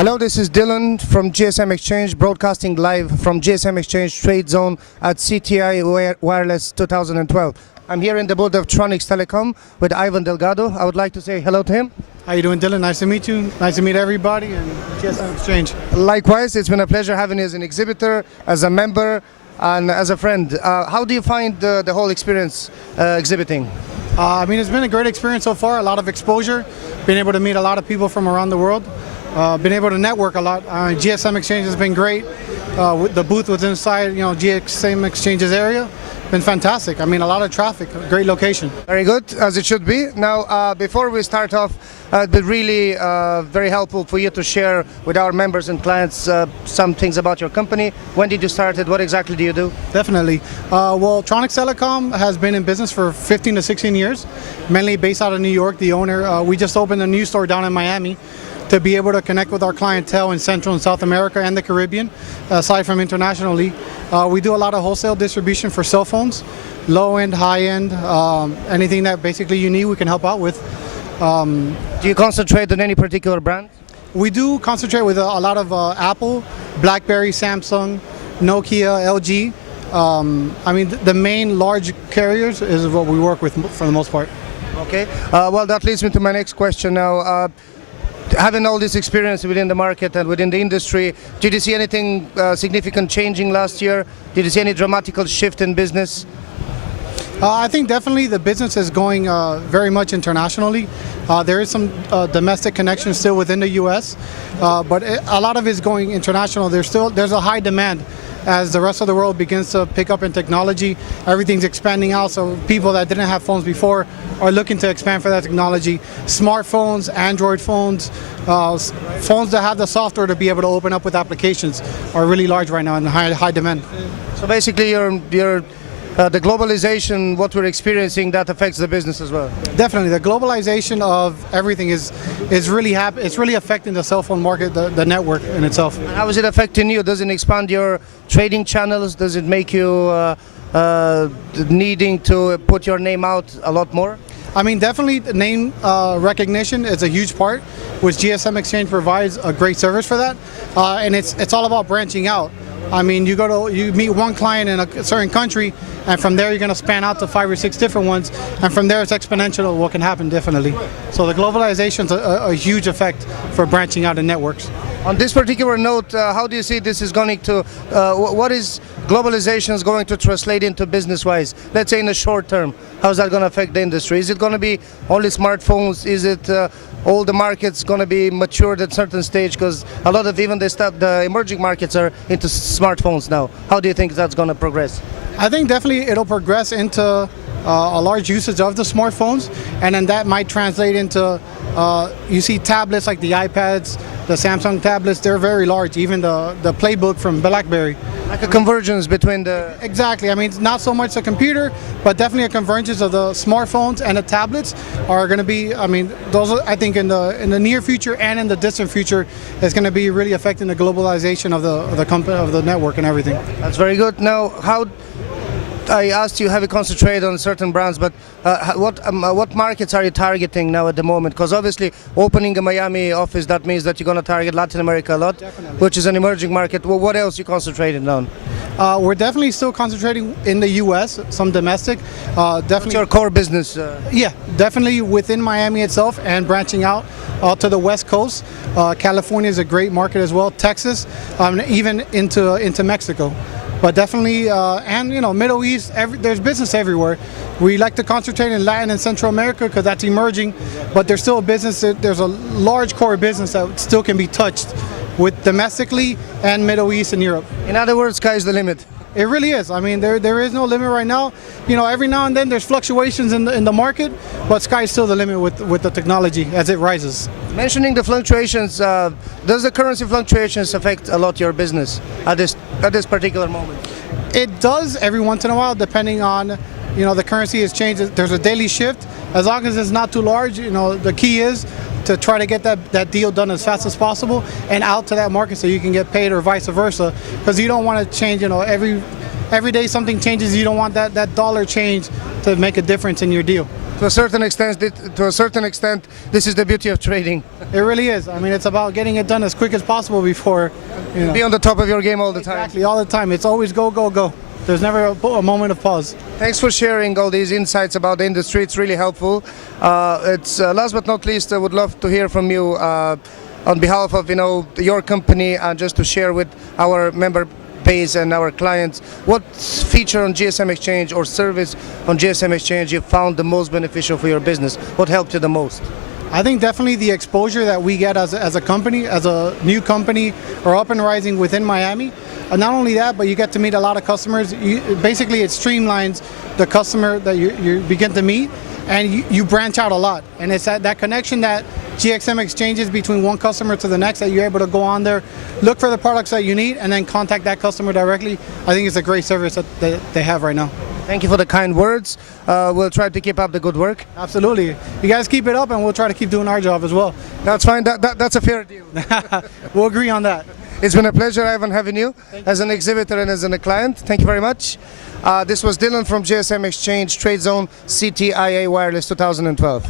Hello, this is Dylan from gsmExchange, broadcasting live from gsmExchange TradeZone at CTIA Wireless 2012. I'm here in the booth of Tronix Telecom with Ivan Delgado. I would like to say hello to him. How you doing, Dylan? Nice to meet you. Nice to meet everybody and gsmExchange. Likewise, it's been a pleasure having you as an exhibitor, as a member, and as a friend. How do you find the whole experience exhibiting? I mean, it's been a great experience so far. A lot of exposure, been able to meet a lot of people from around the world. Been able to network a lot. gsmExchange has been great. The booth was inside, gsmExchange's area. Been fantastic. I mean, a lot of traffic. Great location. Very good, as it should be. Now, before we start off, it'd be really very helpful for you to share with our members and clients some things about your company. When did you start it? What exactly do you do? Definitely. Well, Tronix Telecom has been in business for 15 to 16 years, mainly based out of New York. The owner, we just opened a new store down in Miami to be able to connect with our clientele in Central and South America and the Caribbean, aside from internationally. We do a lot of wholesale distribution for cell phones, low-end, high-end, anything that basically you need, we can help out with. Do you concentrate on any particular brand? We do concentrate with a lot of Apple, BlackBerry, Samsung, Nokia, LG. I mean, the main large carriers is what we work with for the most part. Okay, well, that leads me to my next question now. Having all this experience within the market and within the industry, did you see anything significant changing last year? Did you see any dramatical shift in business? I think definitely the business is going very much internationally. There is some domestic connection still within the U.S., but a lot of it is going international. There's a high demand as the rest of the world begins to pick up in technology. Everything's expanding out, so people that didn't have phones before are looking to expand for that technology. Smartphones, Android phones, phones that have the software to be able to open up with applications are really large right now and high demand. So basically the globalization, what we're experiencing, that affects the business as well. Definitely, the globalization of everything is really it's really affecting the cell phone market, the network in itself. And how is it affecting you? Does it expand your trading channels? Does it make you needing to put your name out a lot more? I mean, definitely name recognition is a huge part, which gsmExchange provides a great service for that, and it's all about branching out. I mean, you meet one client in a certain country, and from there you're going to span out to 5 or 6 different ones, and from there it's exponential what can happen definitely. So the globalization is a huge effect for branching out in networks. On this particular note, how do you see this is going to, what is globalization is going to translate into business-wise? Let's say in the short term, how is that going to affect the industry? Is it going to be only smartphones? Is it all the markets going to be matured at a certain stage? Because a lot of even the emerging markets are into smartphones now. How do you think that's going to progress? I think definitely it'll progress into a large usage of the smartphones, and then that might translate into, you see tablets like the iPads, the Samsung tablets, they're very large, even the playbook from BlackBerry. Like a convergence between the... Exactly, I mean, it's not so much a computer, but definitely a convergence of the smartphones and the tablets are going to be, I mean, those are, I think in the near future and in the distant future is going to be really affecting the globalization of the company, of the network and everything. That's very good. Now, I asked you have you concentrated on certain brands, but what markets are you targeting now at the moment? Because obviously opening a Miami office, that means that you're going to target Latin America a lot, definitely, which is an emerging market. Well, what else you concentrating on? We're definitely still concentrating in the U.S., some domestic. Definitely. What's your core business? Yeah, definitely within Miami itself and branching out to the West Coast. California is a great market as well. Texas, even into Mexico. But definitely, and Middle East, there's business everywhere. We like to concentrate in Latin and Central America because that's emerging, but there's still a business, there's a large core business that still can be touched with domestically and Middle East and Europe. In other words, sky's the limit. It really is. I mean, there is no limit right now. Every now and then there's fluctuations in the market, but sky's still the limit with the technology as it rises. Mentioning the fluctuations, does the currency fluctuations affect a lot your business at this particular moment? It does every once in a while, depending on, the currency has changed. There's a daily shift. As long as it's not too large, the key is to try to get that deal done as fast as possible and out to that market so you can get paid, or vice versa, because you don't want to change, every day something changes. You don't want that dollar change to make a difference in your deal. To a certain extent, this is the beauty of trading. It really is. I mean, it's about getting it done as quick as possible before, you know. Be on the top of your game all the time. Exactly, all the time. It's always go, go, go. There's never a moment of pause. Thanks for sharing all these insights about the industry. It's really helpful. It's last but not least, I would love to hear from you on behalf of your company, and just to share with our member base and our clients, what feature on gsmExchange or service on gsmExchange you found the most beneficial for your business? What helped you the most? I think definitely the exposure that we get as a company, as a new company or up and rising within Miami. And not only that, but you get to meet a lot of customers. Basically, it streamlines the customer that you begin to meet, and you branch out a lot. And it's that connection that gsmExchange is between one customer to the next, that you're able to go on there, look for the products that you need, and then contact that customer directly. I think it's a great service that they have right now. Thank you for the kind words. We'll try to keep up the good work. Absolutely. You guys keep it up, and we'll try to keep doing our job as well. That's fine. That's a fair deal. We'll agree on that. It's been a pleasure, Ivan, having you as an exhibitor and as a client. Thank you very much. This was Dylan from gsmExchange TradeZone CTIA Wireless 2012.